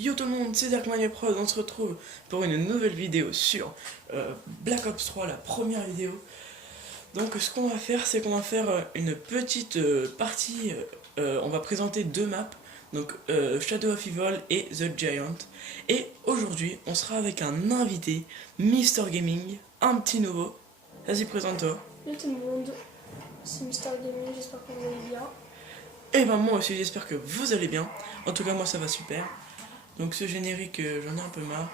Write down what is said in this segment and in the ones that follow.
Yo tout le monde, c'est Darkmania Prod, on se retrouve pour une nouvelle vidéo sur Black Ops 3, la première vidéo. Donc ce qu'on va faire, c'est qu'on va faire une petite partie, on va présenter deux maps, donc Shadow of Evil et The Giant. Et aujourd'hui, on sera avec un invité, Mister Gaming, un petit nouveau. Vas-y, présente-toi. Salut tout le monde, c'est Mister Gaming, j'espère que vous allez bien. Et ben moi aussi, j'espère que vous allez bien. En tout cas, moi ça va super. Donc ce générique, j'en ai un peu marre.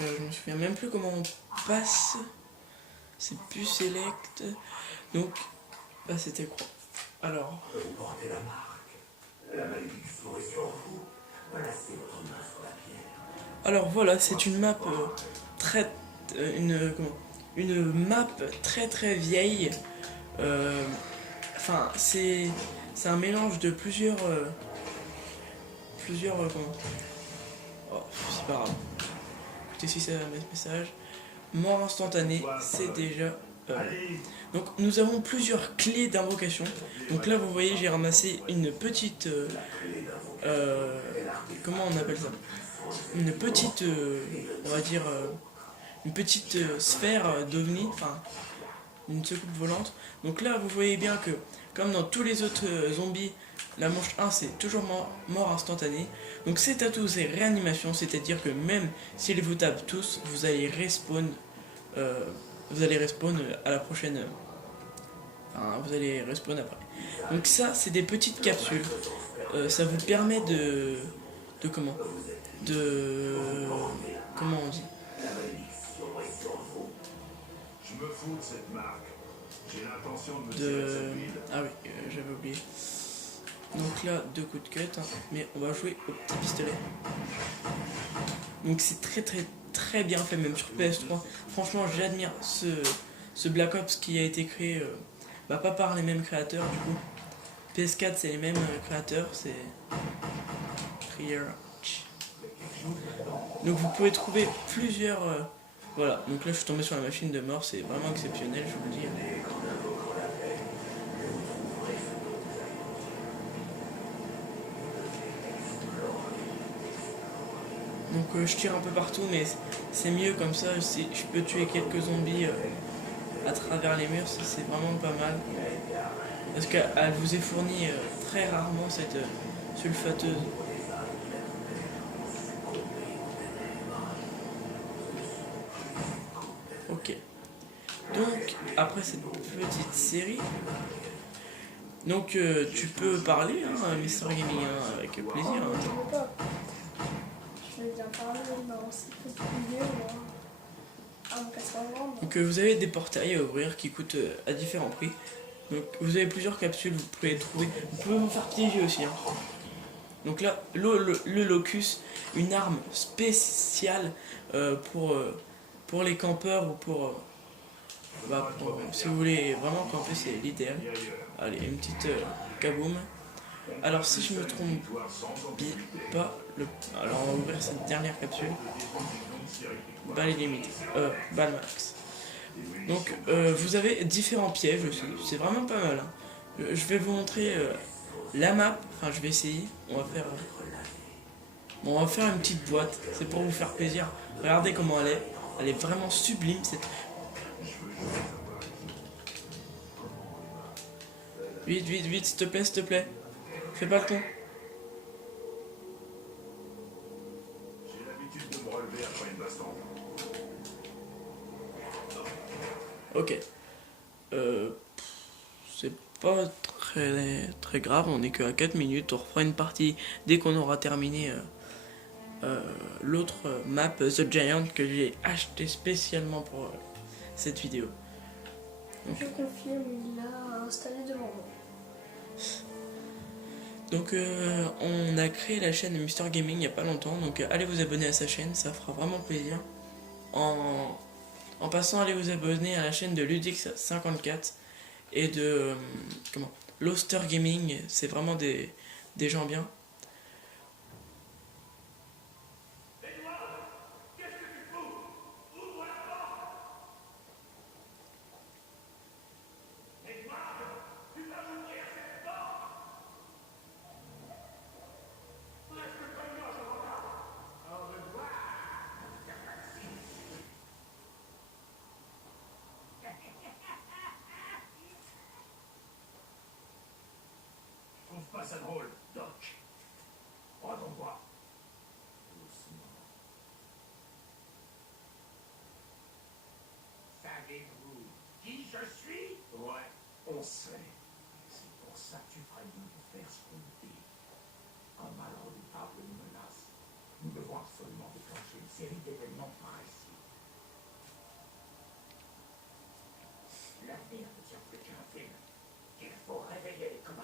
Je me souviens même plus comment on passe. C'est plus select. Donc, bah c'était quoi? Alors. Alors voilà, c'est une map très. Une map très vieille. Enfin, c'est un mélange de plusieurs. Comment? Oh, c'est pas grave. Écoutez, si c'est un message. Mort instantanée, c'est déjà. Donc nous avons plusieurs clés d'invocation. Donc là vous voyez j'ai ramassé une petite comment on appelle ça, une petite on va dire une petite sphère d'ovni, enfin une soucoupe volante. Donc là vous voyez bien que comme dans tous les autres zombies, la manche 1 c'est toujours mort instantanée. Donc cet atout c'est réanimation, c'est à dire que même s'ils vous tapent tous, vous allez respawn à la prochaine. Enfin, vous allez respawn après. Donc ça, c'est des petites capsules. Ça vous permet de comment De... Comment on dit? De... Ah oui, j'avais oublié. Donc là, 2 coups de cut, hein, mais on va jouer au petit pistolet. Donc c'est très bien fait, même sur PS3. Franchement, j'admire ce Black Ops qui a été créé, pas par les mêmes créateurs du coup. PS4 c'est les mêmes créateurs, c'est Clear. Donc vous pouvez trouver plusieurs. Voilà, donc là je suis tombé sur la machine de mort, c'est vraiment exceptionnel, je vous le dis. Donc je tire un peu partout, mais c'est mieux comme ça. Si je peux tuer quelques zombies à travers les murs, c'est vraiment pas mal. Parce qu'elle vous est fournie très rarement cette sulfateuse. Ok. Donc, après cette petite série, donc tu peux parler, hein, Mister Gaming, hein, avec plaisir. Oh, je veux pas. Je vais bien parler, non, c'est pas vidéo, moi. Ah, mon 80 grammes. Donc vous avez des portails à ouvrir qui coûtent à différents prix. Donc vous avez plusieurs capsules, vous pouvez trouver. Vous pouvez vous faire piéger aussi. Hein. Donc là, le locus, une arme spéciale pour les campeurs ou si vous voulez vraiment camper, c'est l'idéal. Allez, une petite kaboom. Alors si je me trompe pas, alors on va ouvrir cette dernière capsule. Balle illimitée, balle max. Donc vous avez différents pièges aussi, c'est vraiment pas mal. Hein. Je vais vous montrer la map, enfin je vais essayer, on va faire une petite boîte, c'est pour vous faire plaisir. Regardez comment elle est vraiment sublime. Vite, s'il te plaît, fais pas le con. Ok. C'est pas très grave, on est que à 4 minutes, on refera une partie dès qu'on aura terminé l'autre map, The Giant, que j'ai acheté spécialement pour cette vidéo. Donc, je confirme, il l'a installé devant moi. Donc on a créé la chaîne Mister Gaming il n'y a pas longtemps, donc allez vous abonner à sa chaîne, ça fera vraiment plaisir. En passant, allez vous abonner à la chaîne de Ludix54 et de Loster Gaming, c'est vraiment des gens bien. pas ça drôle, Doc. Prends ton poids. Doucement. Savez-vous qui je suis? Ouais, on sait. C'est pour ça que tu ferais mieux de faire ce qu'on dit. Un mal redoutable nous menace. Nous devons absolument déclencher une série d'événements précis. L'avenir ne tient plus qu'un film. Il faut réveiller les cobayes.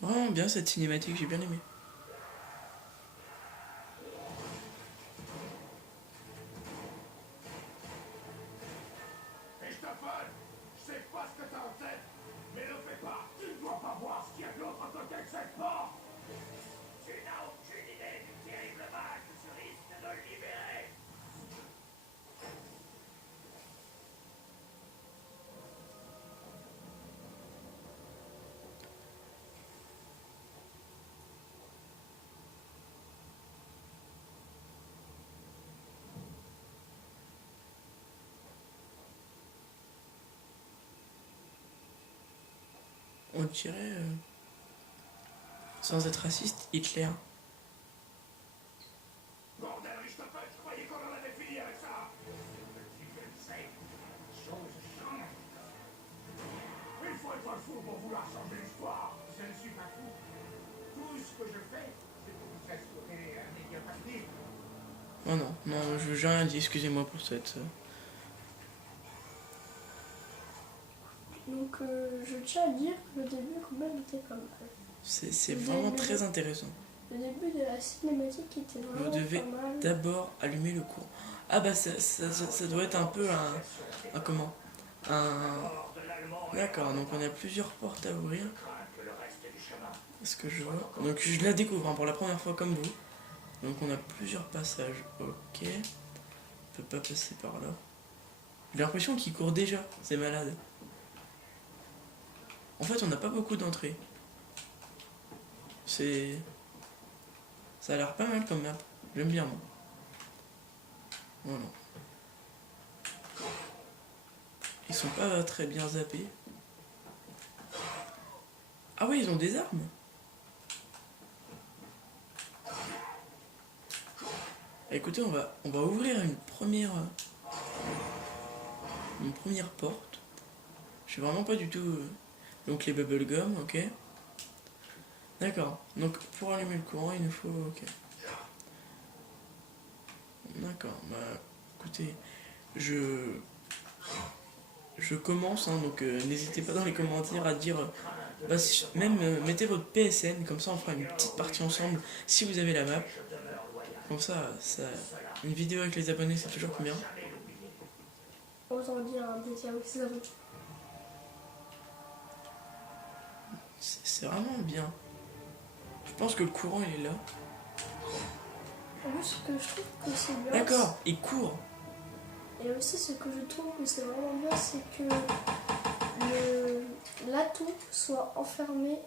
Vraiment bien cette cinématique, j'ai bien aimé. Christophe, je sais pas ce que t'as en tête, mais ne fais pas. Tu ne dois pas voir ce qu'il y a de l'autre côté de cette porte. Tu n'as aucune idée du terrible mal que tu risques de libérer. On dirait, sans être raciste, Hitler. Bordel, Christophe, je croyais qu'on en avait fini avec ça. Tu le sais, les choses changent. Il faut être fou pour vouloir changer l'histoire. Je ne suis pas fou. Tout ce que je fais, c'est pour vous assurer un meilleur avenir. Oh non, non, j'ai rien dit, excusez-moi pour cette... Donc je tiens à dire que le début quand même était pas mal. C'est vraiment très intéressant. Le début de la cinématique était vraiment Vous devez pas mal. d'abord allumer le courant. Ah bah ça doit être un peu un comment? D'accord, donc on a plusieurs portes à ouvrir. Est-ce que je vois? Donc je la découvre pour la première fois comme vous. Donc on a plusieurs passages. Ok. On peut pas passer par là. J'ai l'impression qu'il court déjà. C'est malade. En fait on n'a pas beaucoup d'entrées. C'est... Ça a l'air pas mal comme map. J'aime bien moi. Voilà. Ils sont pas très bien zappés. Ah oui, ils ont des armes. Écoutez, on va ouvrir une première porte. Je sais vraiment pas du tout... Donc les bubblegum, ok. D'accord. Donc pour allumer le courant, il nous faut... Ok. D'accord. Bah écoutez, je commence, hein, donc n'hésitez pas dans les commentaires à dire... Bah, même mettez votre PSN, comme ça on fera une petite partie ensemble si vous avez la map. Comme ça, une vidéo avec les abonnés c'est toujours bien. Autant dire un plaisir avec ses aventures. C'est vraiment bien. Je pense que le courant il est là. En plus, ce que je trouve que c'est bien. D'accord, il court. Et aussi, ce que je trouve que c'est vraiment bien, c'est que l'atout soit enfermé.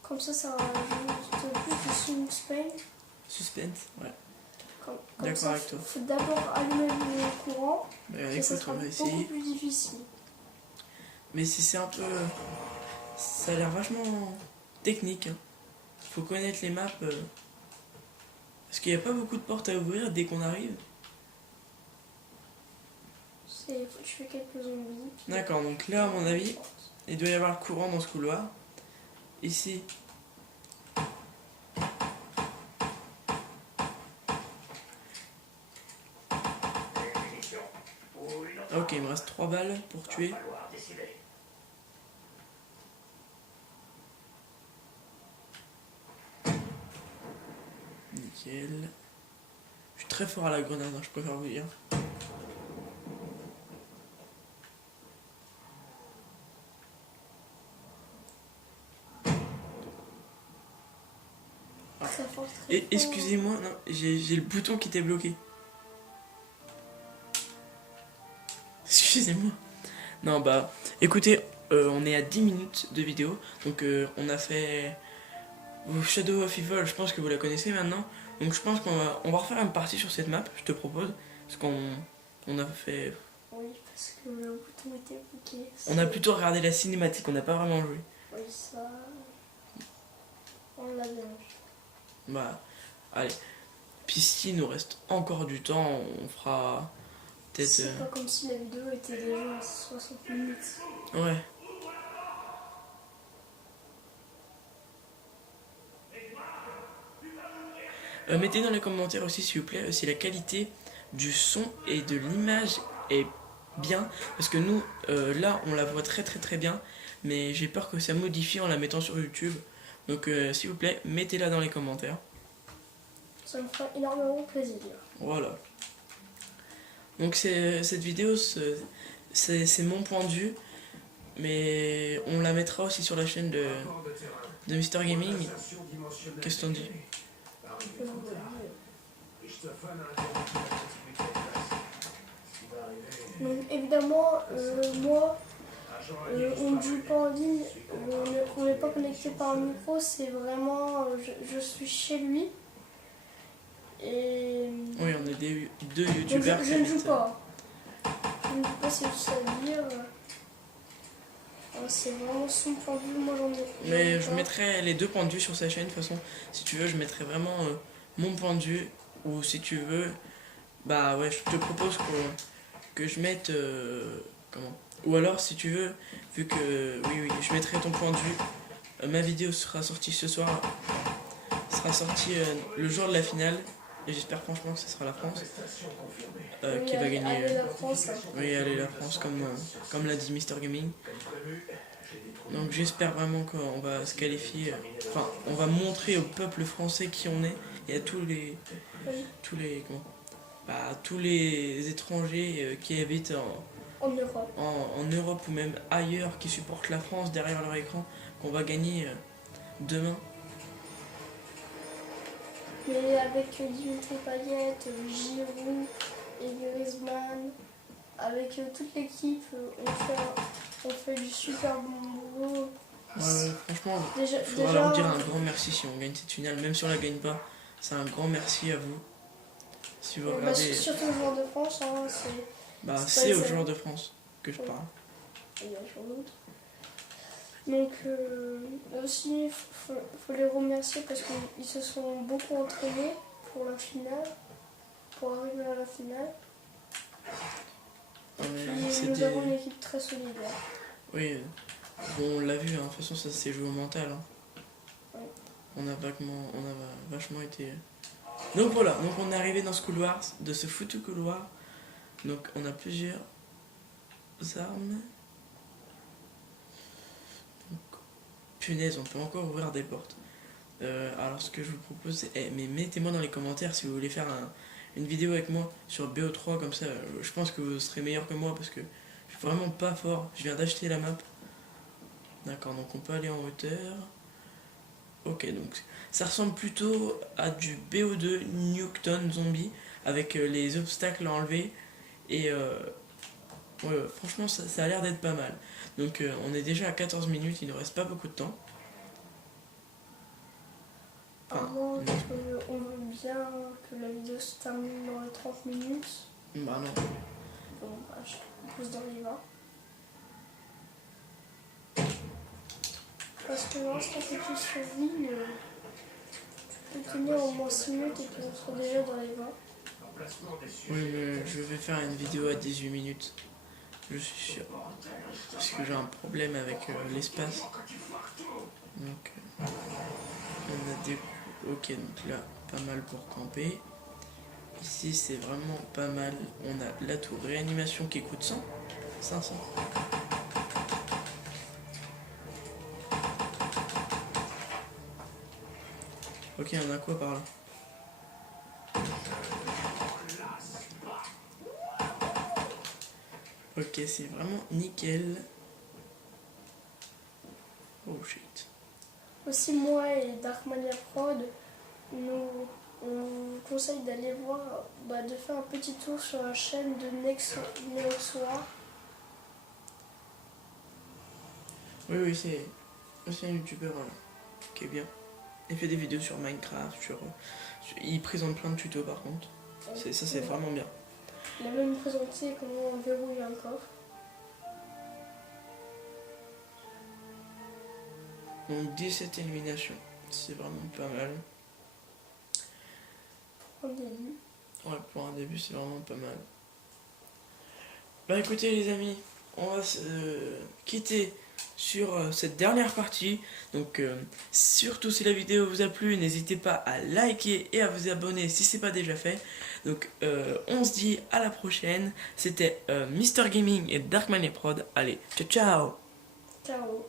Comme ça rajoute plus de suspense. Suspense, ouais. Comme D'accord ça, avec toi. il faut d'abord allumer le courant. Bah, Et ça écoute, sera on va beaucoup essayer. plus difficile. Mais si c'est un peu... Ça a l'air vachement technique. Hein. Faut connaître les maps. Parce qu'il n'y a pas beaucoup de portes à ouvrir dès qu'on arrive. Tu fais quelques zombies. D'accord, donc là à mon avis, il doit y avoir le courant dans ce couloir. Ici. Ok, il me reste 3 balles pour tuer. Nickel. Je suis très fort à la grenade, hein, je préfère vous dire. Ah. Très fort, Et excusez-moi, non, j'ai le bouton qui était bloqué. Excusez-moi. Non, bah, écoutez, on est à 10 minutes de vidéo. Donc on a fait Shadow of Evil, je pense que vous la connaissez maintenant. Donc je pense on va refaire une partie sur cette map, je te propose. Parce qu'on a fait... Oui, parce que le bouton était bloqué. On a plutôt regardé la cinématique, on n'a pas vraiment joué. Oui, ça... On l'a bien vu. Bah, allez. Puis s'il nous reste encore du temps, on fera peut-être... C'est pas comme si la vidéo était déjà à 60 minutes. Ouais. Mettez dans les commentaires aussi s'il vous plaît si la qualité du son et de l'image est bien. Parce que nous, là, on la voit très bien. Mais j'ai peur que ça modifie en la mettant sur YouTube. Donc s'il vous plaît, mettez-la dans les commentaires. Ça me fera énormément plaisir. Voilà. Donc cette vidéo, c'est mon point de vue. Mais on la mettra aussi sur la chaîne de Mister Gaming. Qu'est-ce que t'en dis? Donc évidemment, moi, on ne joue pas en ligne, on n'est pas connecté par un micro, c'est vraiment, je suis chez lui. Et... Oui, on est deux donc, youtubeurs. je ne joue pas. Je ne joue pas, c'est juste à dire. C'est vraiment son point de vue, moi j'en ai. Mais je mettrai les deux points de vue sur sa chaîne, de toute façon. Si tu veux, je mettrai vraiment mon point de vue. Ou si tu veux, bah ouais, je te propose que je mette... comment? Ou alors, si tu veux, vu que... Oui, je mettrai ton point de vue. Ma vidéo sera sortie ce soir. Sera sortie le jour de la finale. Et j'espère franchement que ce sera la France oui, qui va gagner. Allez la France. Oui, allez la France, comme l'a dit Mister Gaming. Donc j'espère vraiment qu'on va se qualifier. Enfin, on va montrer au peuple français qui on est et à tous les étrangers qui habitent en Europe ou même ailleurs, qui supportent la France derrière leur écran, qu'on va gagner demain. Mais avec Dimitri Payet, Giroud et Griezmann, avec toute l'équipe, on fait du super bon boulot. Franchement, Déjà, il faudra leur dire un grand merci si on gagne cette finale. Même si on la gagne pas, c'est un grand merci à vous. Si vous regardez... surtout le joueur de France, hein, c'est aux joueurs de France que je parle. Et bien sûr d'autres. Donc aussi, faut les remercier parce qu'ils se sont beaucoup entraînés pour la finale, pour arriver à la finale. Et nous avons une équipe très solidaire. Oui, bon, on l'a vu, hein, de toute façon ça s'est joué au mental. Hein. Oui. On a vachement été... Donc voilà, donc on est arrivé dans ce couloir, de ce foutu couloir. Donc on a plusieurs armes. Donc, punaise, on peut encore ouvrir des portes. Alors ce que je vous propose, c'est... mais mettez-moi dans les commentaires si vous voulez faire une vidéo avec moi sur BO3, comme ça je pense que vous serez meilleur que moi parce que je suis vraiment pas fort. Je viens d'acheter la map. D'accord, donc on peut aller en hauteur. Ok, donc ça ressemble plutôt à du BO2 Nuketown Zombie avec les obstacles à enlever. Et ouais, franchement, ça a l'air d'être pas mal. Donc on est déjà à 14 minutes, il ne reste pas beaucoup de temps. Enfin, on veut bien que la vidéo se termine dans les 30 minutes. Bah non. Bon, bah, je pose dans les mains. Parce que lorsqu'on fait tout sur ligne, tu peux tenir au moins 6 minutes et qu'on sera déjà dans les 20. Oui, mais je vais faire une vidéo à 18 minutes. Je suis sûr. Parce que j'ai un problème avec l'espace. Donc, on a des... Ok, donc là, pas mal pour camper. Ici, c'est vraiment pas mal. On a la tour réanimation qui coûte 500. Ok, on a quoi par là? Ok, c'est vraiment nickel. Oh shit. Aussi, moi et Darkmania Prod, on vous conseille d'aller voir, de faire un petit tour sur la chaîne de Neoxoir. Oui, c'est un youtubeur qui est bien. Il fait des vidéos sur Minecraft, il présente plein de tutos par contre. C'est vraiment bien. Il a même présenté comment verrouiller un coffre. Donc 17 éliminations, c'est vraiment pas mal. Au début. Ouais, pour un début, c'est vraiment pas mal. Bah écoutez les amis, on va se quitter sur cette dernière partie. Donc surtout si la vidéo vous a plu, n'hésitez pas à liker et à vous abonner si c'est pas déjà fait. Donc on se dit à la prochaine. C'était Mister Gaming et Darkman et Prod. Allez, ciao ciao. Ciao.